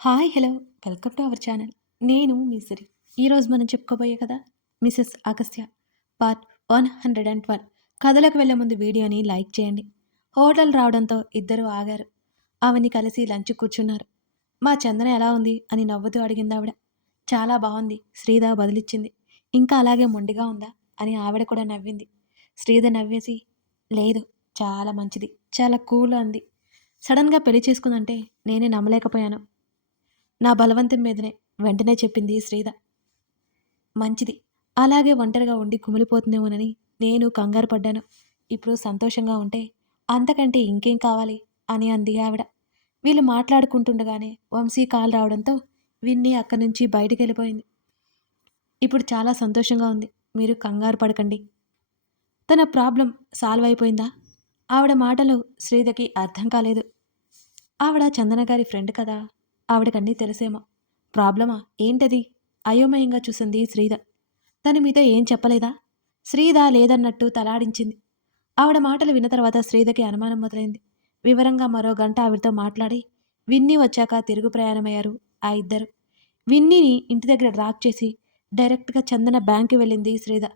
Hi hello welcome to our channel. నేను మీ సిరి. ఈరోజు మనం చెప్పుకోబోయే కదా మిసెస్ అగస్త్య పార్ట్ 112. కథలకు వెళ్ళే ముందు వీడియోని లైక్ చేయండి. హోటల్ రావడంతో ఇద్దరు ఆగారు. అవని కలిసి లంచ్ కూర్చున్నారు. మా చందన ఎలా ఉంది అని నవ్వుతూ అడిగింది ఆవిడ. చాలా బాగుంది శ్రీధ బదులిచ్చింది. ఇంకా అలాగే మొండిగా ఉందా అని ఆవిడ కూడా నవ్వింది. శ్రీధ నవ్వేసి లేదు, చాలా మంచిది, చాలా కూల్ అంది. సడన్గా పెళ్లి చేసుకుందంటే నేనే నమ్మలేకపోయాను. నా బలవంతం మీదనే వెంటనే చెప్పింది శ్రీధ. మంచిది. అలాగే ఒంటరిగా ఉండి కుమిలిపోతుందేమోనని నేను కంగారు పడ్డాను. ఇప్పుడు సంతోషంగా ఉంటే అంతకంటే ఇంకేం కావాలి అని అంది ఆవిడ. వీళ్ళు మాట్లాడుకుంటుండగానే వంశీ కాల్ రావడంతో విన్ని అక్కడి నుంచి బయటికి వెళ్ళిపోయింది. ఇప్పుడు చాలా సంతోషంగా ఉంది, మీరు కంగారు పడకండి. తన ప్రాబ్లం సాల్వ్ అయిపోయిందా? ఆవిడ మాటలు శ్రీధకి అర్థం కాలేదు. ఆవిడ చందన గారి ఫ్రెండ్ కదా, ఆవిడకన్నీ తెలిసేమో. ప్రాబ్లమా ఏంటది? అయోమయంగా చూసింది శ్రీధ. తను మీతో ఏం చెప్పలేదా? శ్రీధ లేదన్నట్టు తలాడించింది. ఆవిడ మాటలు విన్న తర్వాత శ్రీధకి అనుమానం మొదలైంది. వివరంగా మరో గంట ఆవిడతో మాట్లాడి విన్నీ వచ్చాక తిరుగు ప్రయాణమయ్యారు ఆ ఇద్దరు. విన్నీని ఇంటి దగ్గర డ్రాప్ చేసి డైరెక్ట్గా చందన బ్యాంక్కి వెళ్ళింది శ్రీధ.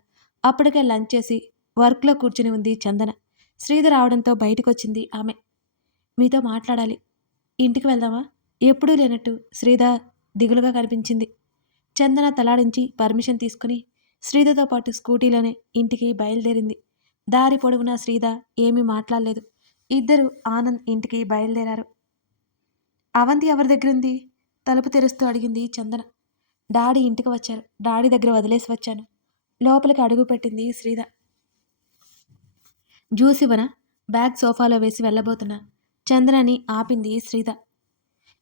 అప్పటికే లంచ్ చేసి వర్క్లో కూర్చుని ఉంది చందన. శ్రీధ రావడంతో బయటకొచ్చింది ఆమె. మీతో మాట్లాడాలి, ఇంటికి వెళ్దామా? ఎప్పుడూ లేనట్టు శ్రీధ దిగులుగా కనిపించింది. చందన తలాడించి పర్మిషన్ తీసుకుని శ్రీధతో పాటు స్కూటీలోనే ఇంటికి బయలుదేరింది. దారి పొడవునా శ్రీధ ఏమీ మాట్లాడలేదు. ఇద్దరు ఆనంద్ ఇంటికి బయలుదేరారు. అవంతి ఎవరి దగ్గరుంది? తలుపు తెరుస్తూ అడిగింది చందన. డాడీ ఇంటికి వచ్చారు, డాడీ దగ్గర వదిలేసి వచ్చాను. లోపలికి అడుగు పెట్టింది శ్రీధ. జ్యూస్ ఇవ్వనా? బ్యాగ్ సోఫాలో వేసి వెళ్ళబోతున్నా. చందనని ఆపింది శ్రీధ.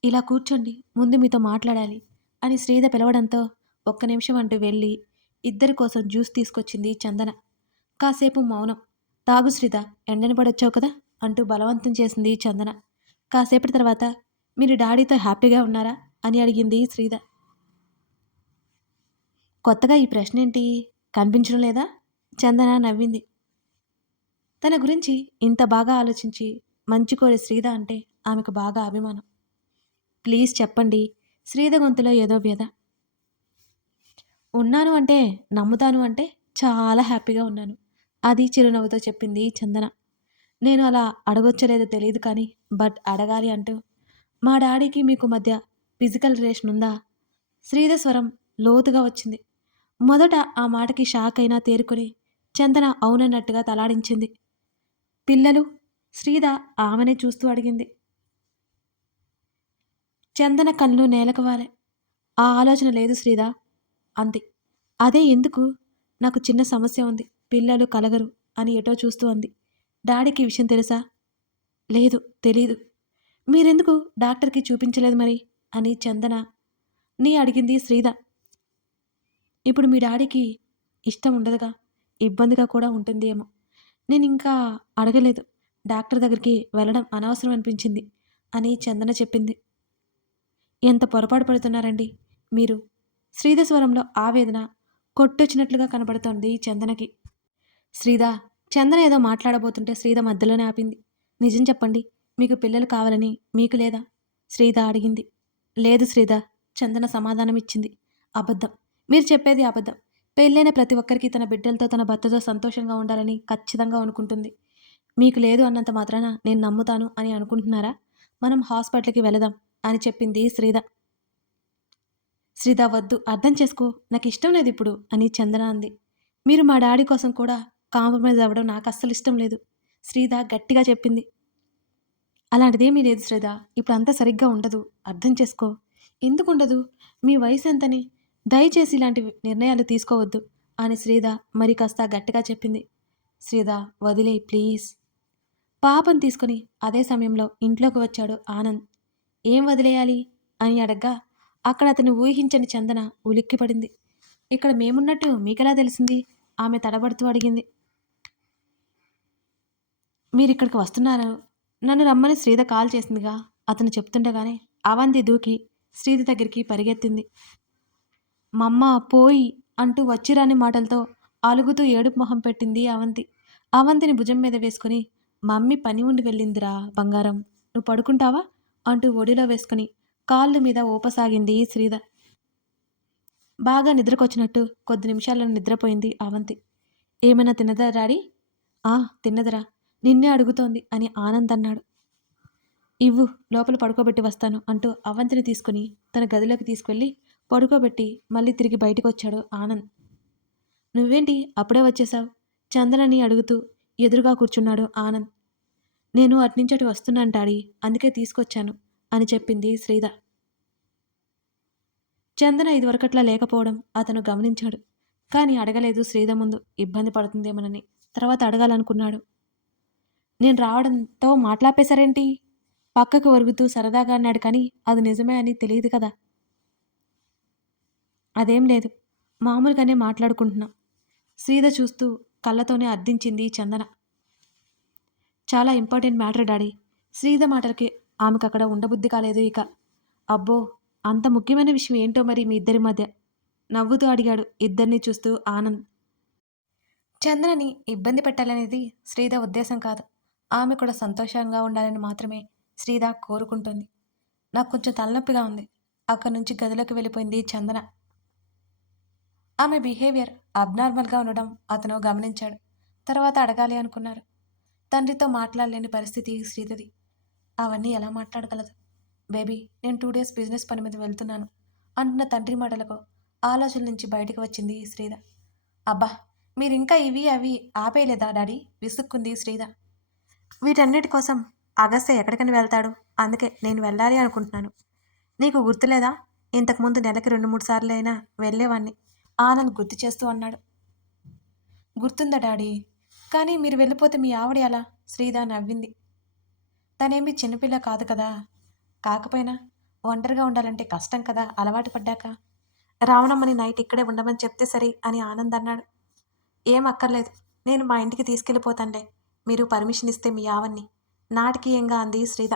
ఇలా కూర్చోండి, ముందు మీతో మాట్లాడాలి అని శ్రీధ పిలవడంతో ఒక్క నిమిషం అంటూ వెళ్ళి ఇద్దరి కోసం జ్యూస్ తీసుకొచ్చింది చందన. కాసేపు మౌనం. తాగు శ్రీధ, ఎండని పడొచ్చావు కదా అంటూ బలవంతం చేసింది చందన. కాసేపటి తర్వాత మీరు డాడీతో హ్యాపీగా ఉన్నారా అని అడిగింది శ్రీధ. కొత్తగా ఈ ప్రశ్న ఏంటి? కనిపించడం లేదా? చందన నవ్వింది. తన గురించి ఇంత బాగా ఆలోచించి మంచి కోరి శ్రీధ అంటే ఆమెకు బాగా అభిమానం. ప్లీజ్ చెప్పండి. శ్రీధ గొంతులో ఏదో వ్యధ. ఉన్నాను అంటే, నమ్ముతాను అంటే చాలా హ్యాపీగా ఉన్నాను. అది చిరునవ్వుతో చెప్పింది చందన. నేను అలా అడగొచ్చలేదో తెలియదు కానీ బట్ అడగాలి అంటూ, మా డాడీకి మీకు మధ్య ఫిజికల్ రిలేషన్ ఉందా? శ్రీధ స్వరం లోతుగా వచ్చింది. మొదట ఆ మాటకి షాక్ అయినా తేరుకుని చందన అవునన్నట్టుగా తలాడించింది. పిల్లలు? శ్రీధ ఆమెనే చూస్తూ అడిగింది. చందన కళ్ళు నేలకవాలే. ఆ ఆలోచన లేదు శ్రీధ అంది. అదే ఎందుకు? నాకు చిన్న సమస్య ఉంది, పిల్లలు కలగరు అని ఎటో చూస్తూ అంది. డాడీకి విషయం తెలుసా? లేదు, తెలీదు. మీరెందుకు డాక్టర్కి చూపించలేదు మరి అని చందన నీ అడిగింది శ్రీధ. ఇప్పుడు మీ డాడీకి ఇష్టం ఉండదుగా, ఇబ్బందిగా కూడా ఉంటుంది ఏమో. నేను ఇంకా అడగలేదు, డాక్టర్ దగ్గరికి వెళ్ళడం అనవసరం అనిపించింది అని చందన చెప్పింది. ఎంత పొరపాటు పడుతున్నారండి మీరు? శ్రీధ స్వరంలో ఆవేదన కొట్టొచ్చినట్లుగా కనబడుతోంది చందనకి. శ్రీధ, చందన ఏదో మాట్లాడబోతుంటే శ్రీధ మధ్యలోనే ఆపింది. నిజం చెప్పండి, మీకు పిల్లలు కావాలని మీకు లేదా? శ్రీధ అడిగింది. లేదు శ్రీధ, చందన సమాధానం ఇచ్చింది. అబద్ధం, మీరు చెప్పేది అబద్ధం. పెళ్ళైన ప్రతి ఒక్కరికి తన బిడ్డలతో తన భర్తతో సంతోషంగా ఉండాలని ఖచ్చితంగా అనుకుంటుంది. మీకు లేదు అన్నంత మాత్రాన నేను నమ్ముతాను అని అనుకుంటున్నారా? మనం హాస్పిటల్కి వెళదాం అని చెప్పింది శ్రీధ. శ్రీధ వద్దు, అర్థం చేసుకో, నాకు ఇష్టం లేదు ఇప్పుడు అని చందన అంది. మీరు మా డాడీ కోసం కూడా కాంప్రమైజ్ అవ్వడం నాకు అస్సలు ఇష్టం లేదు, శ్రీధ గట్టిగా చెప్పింది. అలాంటిదేమీ లేదు శ్రీధ, ఇప్పుడు అంతా సరిగ్గా ఉండదు, అర్థం చేసుకో. ఎందుకుండదు? మీ వయసు ఎంతని? దయచేసి ఇలాంటి నిర్ణయాలు తీసుకోవద్దు అని శ్రీధ మరి కాస్త గట్టిగా చెప్పింది. శ్రీధ వదిలేయ్ ప్లీజ్. పాపం తీసుకుని అదే సమయంలో ఇంట్లోకి వచ్చాడు ఆనంద్. ఏం వదిలేయాలి అని అడగ్గా అక్కడ అతను ఊహించని చందన ఉలిక్కిపడింది. ఇక్కడ మేమున్నట్టు మీకెలా తెలిసింది? ఆమె తడబడుతూ అడిగింది. మీరిక్కడికి వస్తున్నారు, నన్ను రమ్మని శ్రీధ కాల్ చేసిందిగా అతను చెప్తుండగానే అవంతి దూకి శ్రీధ దగ్గరికి పరిగెత్తింది. మమ్మ పోయి అంటూ వచ్చిరాని మాటలతో అలుగుతూ ఏడుపు మొహం పెట్టింది అవంతి. అవంతిని భుజం మీద వేసుకుని మమ్మీ పని ఉండి వెళ్ళిందిరా బంగారం, నువ్వు పడుకుంటావా అంటూ ఒడిలో వేసుకుని కాళ్ళు మీద ఊపసాగింది శ్రీధ. బాగా నిద్రకొచ్చినట్టు కొద్ది నిమిషాల్లో నిద్రపోయింది అవంతి. ఏమైనా తిన్నదా డాడీ? ఆ, తిన్నదిరా. నిన్నే అడుగుతోంది అని ఆనంద్ అన్నాడు. ఇవ్వు, లోపల పడుకోబెట్టి వస్తాను అంటూ అవంతిని తీసుకుని తన గదిలోకి తీసుకెళ్ళి పడుకోబెట్టి మళ్ళీ తిరిగి బయటకొచ్చాడు ఆనంద్. నువ్వేంటి అప్పుడే వచ్చేశావు? చందనని అడుగుతూ ఎదురుగా కూర్చున్నాడు ఆనంద్. నేను అట్నుంచటు వస్తున్నాను డాడీ, అందుకే తీసుకొచ్చాను అని చెప్పింది శ్రీధ. చందన ఇదివరకట్లా లేకపోవడం అతను గమనించాడు. కానీ అడగలేదు శ్రీధ ముందు, ఇబ్బంది పడుతుందేమోనని. తర్వాత అడగాలనుకున్నాడు. నేను రావడంతో మాట్లాపేశారేంటి? పక్కకు ఒరుగుతూ సరదాగా అన్నాడు. కానీ అది నిజమే అని తెలియదు కదా. అదేం లేదు, మామూలుగానే మాట్లాడుకుంటున్నాం. శ్రీధ చూస్తూ కళ్ళతోనే అర్థించింది చందన. చాలా ఇంపార్టెంట్ మ్యాటర్ డాడీ. శ్రీధ మాటలకి ఆమెకు అక్కడ ఉండబుద్ధి కాలేదు ఇక. అబ్బో, అంత ముఖ్యమైన విషయం ఏంటో మరి మీ ఇద్దరి మధ్య? నవ్వుతూ అడిగాడు ఇద్దరిని చూస్తూ ఆనంద్. చందనని ఇబ్బంది పెట్టాలనేది శ్రీధ ఉద్దేశం కాదు. ఆమె కూడా సంతోషంగా ఉండాలని మాత్రమే శ్రీధ కోరుకుంటుంది. నాకు కొంచెం తలనొప్పిగా ఉంది. అక్కడి నుంచి గదిలోకి వెళ్ళిపోయింది చందన. ఆమె బిహేవియర్ అబ్నార్మల్గా ఉండడం అతను గమనించాడు. తర్వాత అడగాలి అనుకున్నారు. తండ్రితో మాట్లాడలేని పరిస్థితి శ్రీధది. అవన్నీ ఎలా మాట్లాడగలదు? బేబీ, నేను 2 డేస్ బిజినెస్ పని మీద వెళ్తున్నాను అంటున్న తండ్రి మాటలకు ఆలోచన నుంచి బయటకు వచ్చింది శ్రీధ. అబ్బా, మీరింకా ఇవి అవి ఆపేయలేదా డాడీ? విసుక్కుంది శ్రీధ. వీటన్నిటి కోసం అగస్త్య ఎక్కడికని వెళ్తాడు, అందుకే నేను వెళ్ళాలి అనుకుంటున్నాను. నీకు గుర్తులేదా? ఇంతకుముందు నెలకి 2-3 సార్లు అయినా వెళ్ళేవాణ్ణి ఆనంద్ గుర్తు చేస్తూ అన్నాడు. గుర్తుందా డాడీ? కానీ మీరు వెళ్ళిపోతే మీ ఆవిడ ఎలా? శ్రీధ నవ్వింది. తనేమీ చిన్నపిల్ల కాదు కదా. కాకపోయినా ఒంటరిగా ఉండాలంటే కష్టం కదా అలవాటు పడ్డాక. రావణమ్మని నైట్ ఇక్కడే ఉండమని చెప్తే సరి అని ఆనంద్ అన్నాడు. ఏం అక్కర్లేదు, నేను మా ఇంటికి తీసుకెళ్ళిపోతానులే, మీరు పర్మిషన్ ఇస్తే మీ ఆవన్ని నాటకీయంగా అంది శ్రీధ.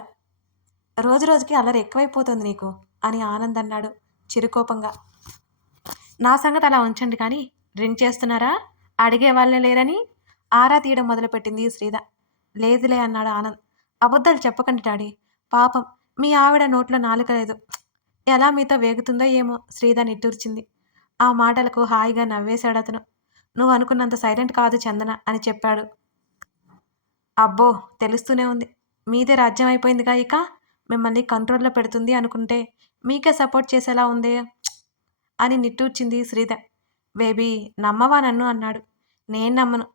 రోజు రోజుకి అల్లరి ఎక్కువైపోతుంది నీకు అని ఆనంద్ అన్నాడు చిరుకోపంగా. నా సంగతి అలా ఉంచండి కానీ డ్రింక్ చేస్తున్నారా, అడిగే వాళ్ళే లేరని ఆరా తీయడం మొదలుపెట్టింది శ్రీధ. లేదులే అన్నాడు ఆనంద్. అబద్ధాలు చెప్పకండి డాడీ, పాపం మీ ఆవిడ నోట్లో నాలుక లేదు, ఎలా మీతో వేగుతుందో ఏమో. శ్రీధ నిట్టూర్చింది. ఆ మాటలకు హాయిగా నవ్వేశాడు అతను. నువ్వు అనుకున్నంత సైలెంట్ కాదు చందన అని చెప్పాడు. అబ్బో, తెలుస్తూనే ఉంది. మీదే రాజ్యం అయిపోయిందిగా ఇక. మిమ్మల్ని కంట్రోల్లో పెడుతుంది అనుకుంటే మీకే సపోర్ట్ చేసేలా ఉందే అని నిట్టూర్చింది శ్రీధ. బేబీ, నమ్మవా నన్ను అన్నాడు. నేను నమ్మను.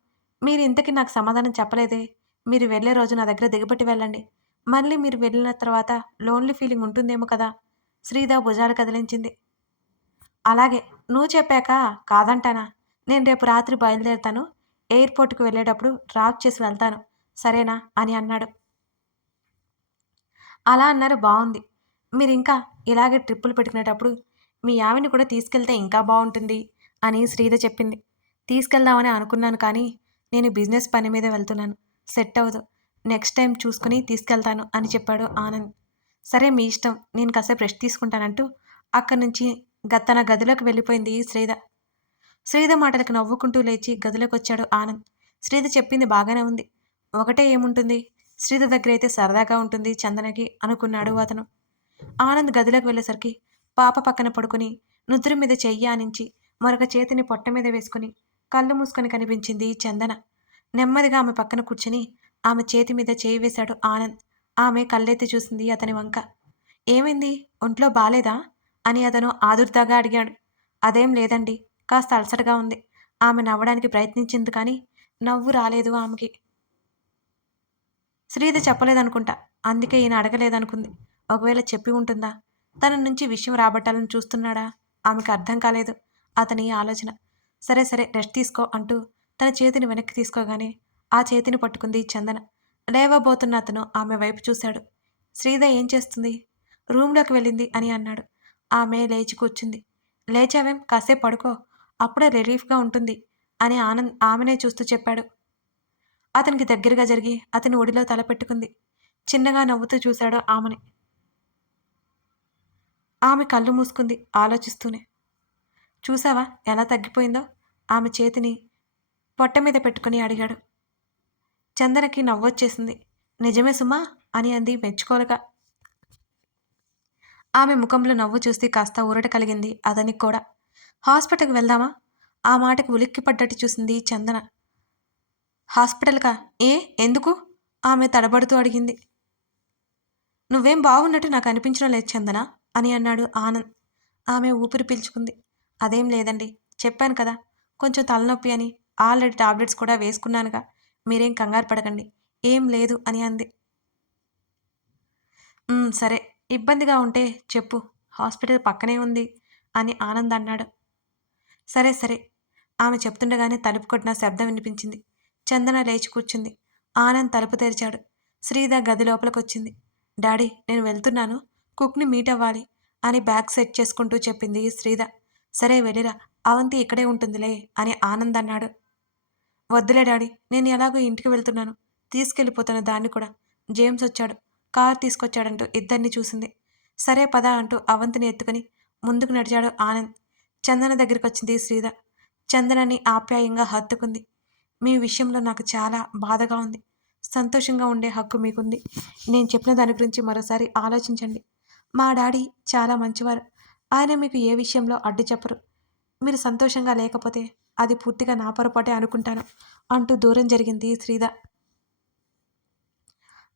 మీరు ఇంతకీ నాకు సమాధానం చెప్పలేదే. మీరు వెళ్ళే రోజు నా దగ్గర దిగబెట్టి వెళ్ళండి. మళ్ళీ మీరు వెళ్ళిన తర్వాత లోన్లీ ఫీలింగ్ ఉంటుందేమో కదా. శ్రీధ భుజాలు కదిలించింది. అలాగే, నువ్వు చెప్పాక కాదంటానా? నేను రేపు రాత్రి బయలుదేరుతాను. ఎయిర్పోర్ట్కి వెళ్ళేటప్పుడు డ్రాప్ చేసి వెళ్తాను, సరేనా అని అన్నాడు. అలా అన్నారు, బాగుంది. మీరింకా ఇలాగే ట్రిప్పులు పెట్టుకునేటప్పుడు మీ ఆవిని కూడా తీసుకెళ్తే ఇంకా బాగుంటుంది అని శ్రీధ చెప్పింది. తీసుకెళ్దామని అనుకున్నాను కానీ నేను బిజినెస్ పని మీద వెళ్తున్నాను, సెట్ అవ్వదు. నెక్స్ట్ టైం చూసుకుని తీసుకెళ్తాను అని చెప్పాడు ఆనంద్. సరే మీ ఇష్టం, నేను కాసేపు రెస్ట్ తీసుకుంటానంటూ అక్కడి నుంచి తన గదిలోకి వెళ్ళిపోయింది శ్రీధ. శ్రీధ మాటలకు నవ్వుకుంటూ లేచి గదిలోకి వచ్చాడు ఆనంద్. శ్రీధ చెప్పింది బాగానే ఉంది, ఒకటే ఏముంటుంది, శ్రీధ దగ్గర అయితే సరదాగా ఉంటుంది చందనకి అనుకున్నాడు అతను. ఆనంద్ గదిలోకి వెళ్ళేసరికి పాప పక్కన పడుకుని నుదురు మీద చెయ్యి ఆనించి మరొక చేతిని పొట్ట మీద వేసుకుని కళ్ళు మూసుకొని కనిపించింది చందన. నెమ్మదిగా ఆమె పక్కన కూర్చుని ఆమె చేతి మీద చేయి వేశాడు ఆనంద్. ఆమె కళ్ళెత్తి చూసింది అతని వంక. ఏమైంది, ఒంట్లో బాలేదా అని అతను ఆదుర్దాగా అడిగాడు. అదేం లేదండి, కాస్త అలసటగా ఉంది. ఆమె నవ్వడానికి ప్రయత్నించింది కానీ నవ్వు రాలేదు ఆమెకి. శ్రీధ చెప్పలేదనుకుంటా, అందుకే ఈయన అడగలేదనుకుంది. ఒకవేళ చెప్పి ఉంటుందా? తన నుంచి విషయం రాబట్టాలని చూస్తున్నాడా? ఆమెకు అర్థం కాలేదు అతని ఆలోచన. సరే సరే, రెస్ట్ తీసుకో అంటూ తన చేతిని వెనక్కి తీసుకోగానే ఆ చేతిని పట్టుకుంది చందన. లేవబోతున్న అతను ఆమె వైపు చూశాడు. శ్రీధ ఏం చేస్తుంది? రూమ్లోకి వెళ్ళింది అని అన్నాడు. ఆమె లేచి కూర్చుంది. లేచావేం, కాసేపు పడుకో, అప్పుడే రిలీఫ్గా ఉంటుంది అని ఆనంద్ ఆమెనే చూస్తూ చెప్పాడు. అతనికి దగ్గరగా జరిగి అతని ఒడిలో తల పెట్టుకుంది. చిన్నగా నవ్వుతూ చూశాడు ఆమెని. ఆమె కళ్ళు మూసుకుంది ఆలోచిస్తూనే. చూసావా ఎలా తగ్గిపోయిందో? ఆమె చేతిని పొట్ట మీద పెట్టుకుని అడిగాడు. చందనకి నవ్వొచ్చేసింది. నిజమే సుమా అని అంది మెచ్చుకోలుగా. ఆమె ముఖంలో నవ్వు చూసి కాస్త ఊరట కలిగింది అతనికి కూడా. హాస్పిటల్‌కి వెళ్దామా? ఆ మాటకి ఉలిక్కిపడ్డట్టు చూసింది చందన. హాస్పిటల్‌కా? ఏ? ఎందుకు? ఆమె తడబడుతూ అడిగింది. నువ్వేం బాగున్నట్టు నాకు అనిపించడం లేదు చందన అని అన్నాడు ఆనంద్. ఆమె ఊపిరి పీల్చుకుంది. అదేం లేదండి. చెప్పాను కదా! కొంచెం తలనొప్పి అని. ఆల్రెడీ టాబ్లెట్స్ కూడా వేసుకున్నానుగా. మీరేం కంగారు పడకండి. ఏం లేదు అని అంది. సరే. ఇబ్బందిగా ఉంటే చెప్పు. హాస్పిటల్ పక్కనే ఉంది అని ఆనంద్ అన్నాడు. సరే సరే. ఆమె చెప్తుండగానే తలుపు కొట్టిన శబ్దం వినిపించింది. చందన లేచి కూర్చుంది. ఆనంద్ తలుపు తెరిచాడు. శ్రీధ గది లోపలికొచ్చింది. డాడీ నేను వెళ్తున్నాను. కుక్‌ని మీట్ అవ్వాలి అని బ్యాగ్ సెట్ చేసుకుంటూ చెప్పింది శ్రీధ. సరే వెళ్ళిరా. అవంతి ఇక్కడే ఉంటుందిలే అని ఆనంద్ అన్నాడు. వద్దులే డాడీ. నేను ఎలాగో ఇంటికి వెళ్తున్నాను. తీసుకెళ్ళిపోతాను దాన్ని కూడా. జేమ్స్ వచ్చాడు. కారు తీసుకొచ్చాడంటూ ఇద్దరిని చూసింది. సరే పద అంటూ అవంతిని ఎత్తుకుని ముందుకు నడిచాడు ఆనంద్. చందన దగ్గరికొచ్చింది శ్రీధ. చందనని ఆప్యాయంగా హత్తుకుంది. మీ విషయంలో నాకు చాలా బాధగా ఉంది. సంతోషంగా ఉండే హక్కు మీకుంది. నేను చెప్పిన దాని గురించి మరోసారి ఆలోచించండి. మా డాడీ చాలా మంచివారు. ఆయన మీకు ఏ విషయంలో అడ్డు చెప్పరు. మీరు సంతోషంగా లేకపోతే అది పూర్తిగా నా పొరపాటే అనుకుంటాను అంటూ దూరం జరిగింది శ్రీధ.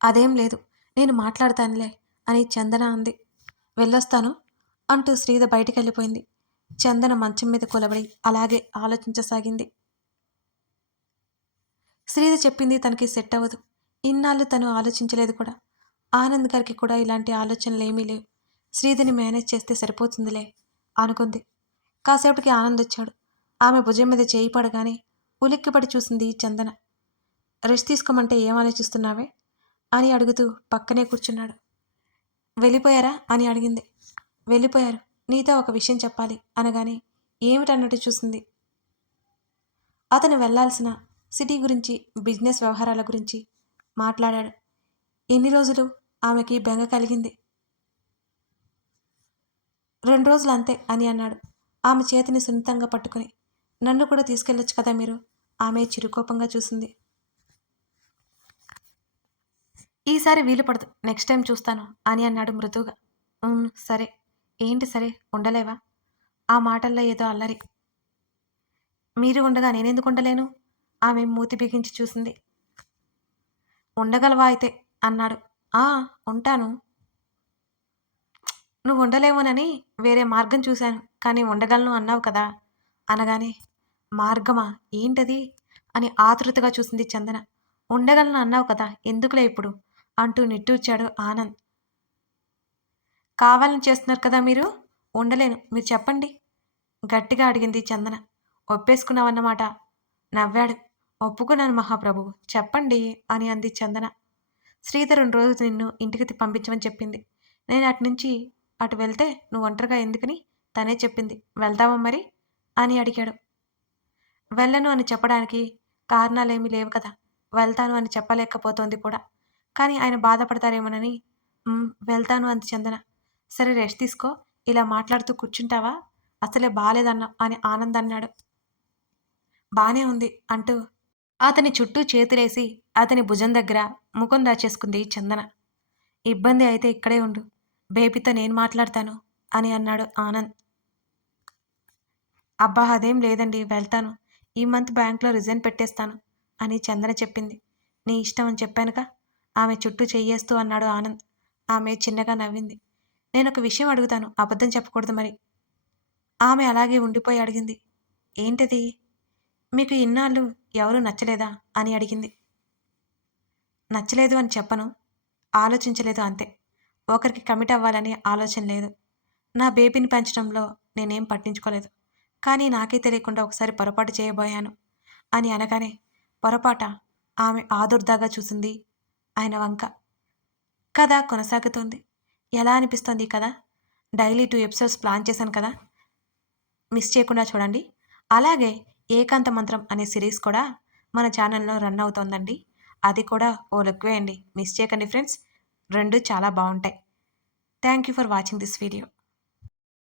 అదేం లేదు. నేను మాట్లాడతానులే అని చందన అంది. వెళ్ళొస్తాను అంటూ శ్రీధ బయటికెళ్ళిపోయింది. చందన మంచం మీద కూలబడి అలాగే ఆలోచించసాగింది. శ్రీధ చెప్పింది తనకి సెట్ అవ్వదు. ఇన్నాళ్ళు తను ఆలోచించలేదు కూడా. ఆనంద్ గారికి కూడా ఇలాంటి ఆలోచనలేమీ లేవు. శ్రీధని మేనేజ్ చేస్తే సరిపోతుందిలే అనుకుంది. కాసేపటికి ఆనంద్ వచ్చాడు. ఆమె భుజం మీద చేయి పడగానే ఉలిక్కిపడి చూసింది చందన. రెస్ట్ తీసుకోమంటే ఏం ఆలోచిస్తున్నావే అని అడుగుతూ పక్కనే కూర్చున్నాడు. వెళ్ళిపోయారా అని అడిగింది. వెళ్ళిపోయారు. నీతో ఒక విషయం చెప్పాలి అనగానే ఏమిటన్నట్టు చూసింది. అతను వెళ్లాల్సిన సిటీ గురించి, బిజినెస్ వ్యవహారాల గురించి మాట్లాడాడు. ఎన్ని రోజులు ఆమెకి బెంగ కలిగింది. 2 రోజులు అంతే అని అన్నాడు. ఆమె చేతిని సున్నితంగా పట్టుకుని. నన్ను కూడా తీసుకెళ్ళొచ్చు కదా మీరు. ఆమె చిరుకోపంగా చూసింది. ఈసారి వీలు పడదు. నెక్స్ట్ టైం చూస్తాను అని అన్నాడు మృదువుగా. సరే. ఏంటి సరే ఉండలేవా? ఆ మాటల్లో ఏదో అల్లరి. మీరు ఉండగా నేనెందుకు ఉండలేను? ఆమె మూతి బిగించి చూసింది. ఉండగలవా అయితే అన్నాడు. ఆ ఉంటాను. నువ్వు ఉండలేవోనని వేరే మార్గం చూశాను. కానీ ఉండగలను అన్నావు కదా అనగానే మార్గమా? ఏంటది? అని ఆతృతగా చూసింది చందన. ఉండగలను అన్నావు కదా ఎందుకులే ఇప్పుడు అంటూ నిట్టూర్చాడు ఆనంద్. కావాలని చేస్తున్నారు కదా మీరు? ఉండలేను. మీరు చెప్పండి గట్టిగా అడిగింది చందన. ఒప్పేసుకున్నావన్నమాట. నవ్వాడు. ఒప్పుకున్నాను మహాప్రభు. చెప్పండి అని అంది చందన. శ్రీధర్ 2 రోజులు నిన్ను ఇంటికి పంపించమని చెప్పింది. నేను అటునుంచి అటు వెళ్తే నువ్వు ఒంటరిగా ఎందుకని తనే చెప్పింది. వెళ్తావా మరి అని అడిగాడు. వెళ్ళను అని చెప్పడానికి కారణాలేమీ లేవు కదా. వెళ్తాను అని చెప్పలేకపోతోంది కూడా. కానీ ఆయన బాధపడతారేమోనని వెళ్తాను అంది చందన. సరే రెస్ట్ తీసుకో. ఇలా మాట్లాడుతూ కూర్చుంటావా? అసలే బాలేదన్నావు అని ఆనంద్ అన్నాడు. బానే ఉంది అంటూ అతని చుట్టూ చేతులేసి అతని భుజం దగ్గర ముఖం దాచేసుకుంది చందన. ఇబ్బంది అయితే ఇక్కడే ఉండు. బేబీతో నేను మాట్లాడతాను అని అన్నాడు ఆనంద్. అబ్బా అదేం లేదండి వెళ్తాను. ఈ మంత్ బ్యాంక్లో రిజైన్ పెట్టేస్తాను అని చందన చెప్పింది. నీ ఇష్టం అని చెప్పానుగా. ఆమె చుట్టూ చెయ్యేస్తూ అన్నాడు ఆనంద్. ఆమె చిన్నగా నవ్వింది. నేనొక విషయం అడుగుతాను. అబద్ధం చెప్పకూడదు మరి. ఆమె అలాగే ఉండిపోయి అడిగింది. ఏంటది? మీకు ఇన్నాళ్ళు ఎవరూ నచ్చలేదా అని అడిగింది. నచ్చలేదు అని చెప్పను. ఆలోచించలేదు అంతే. ఒకరికి కమిట్ అవ్వాలని ఆలోచన లేదు. నా బేబీని పెంచడంలో నేనేం పట్టించుకోలేదు. కానీ నాకే తెలియకుండా ఒకసారి పొరపాటు చేయబోయాను అని అనగానే పొరపాటా? ఆమె ఆదుర్దాగా చూసింది ఆయన వంక. కథ కొనసాగుతోంది. ఎలా అనిపిస్తోంది కదా? డైలీ 2 ఎపిసోడ్స్ ప్లాన్ చేశాను కదా! మిస్ చేయకుండా చూడండి. అలాగే 'ఏకాంత మంత్రం' అనే సిరీస్ కూడా మన ఛానల్‌లో రన్ అవుతోందండి. అది కూడా ఓ లుక్ వేయండి. మిస్ చేయకండి ఫ్రెండ్స్. 2 చాలా బావుంటాయి. Thank you for watching this video.